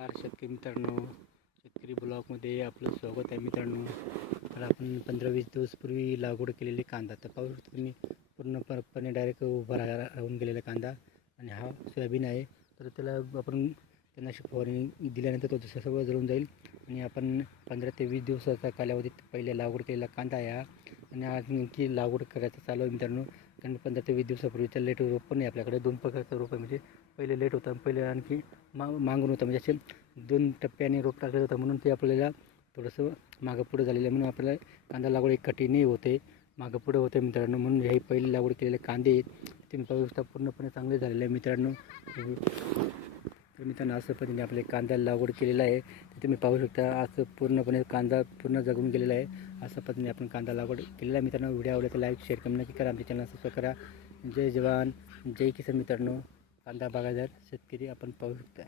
नमस्कार शेतकरी मित्रांनो, शेतकरी ब्लॉगमध्ये आपलं स्वागत आहे मित्रांनो. तर आपण 15-20 दिवसपूर्वी लागवड केलेली कांदा, तर पाहू शकता तुम्ही पूर्णपणे डायरेक्ट उभा राहून गेलेला कांदा. आणि हा सोयाबीन आहे. तर त्याला आपण तणनाशक फवारणी दिल्यानंतर तो सगळं जळून जाईल. आणि आपण 15 ते 20 दिवसाचा कालावधीत पहिले लागवड केलेला कांदा आहे हा. आणि आज नेमकी लागवड करायचं चालू आहे मित्रांनो. कारण 15 ते 20 दिवसापूर्वीचं लेट रोप पण आहे आपल्याकडे. 2 प्रकारचं रोप आहे. म्हणजे पहिले लेट होतं, पहिले आणखी मागून होतं. म्हणजे असे 2 टप्प्याने रोप टाकलं होतं, म्हणून ते आपल्याला थोडंसं मागं पुढं झालेलं आहे. म्हणून आपल्याला कांदा लागवड एक कठीणही होते, मागं पुढं होते मित्रांनो. म्हणून हे पहिले लागवड केलेले कांदे आहेत, तुम्ही पाहू शकता पूर्णपणे चांगले झालेले आहे मित्रांनो. तर मित्रांनो असं पद्धतीने आपले कांदा लागवड केलेला आहे. तर तुम्ही पाहू शकता असं पूर्णपणे कांदा पूर्ण जगून गेलेला आहे. अशा पद्धतीने आपण कांदा लागवड केलेला आहे मित्रांनो. व्हिडिओ आवडला तर लाईक शेअर कमेंट नक्की करा. आमच्या चॅनल सबस्क्राईब करा. जय जवान जय किसान मित्रांनो. कांदा बागायतदार शेतकरी आपण पाहू शकता.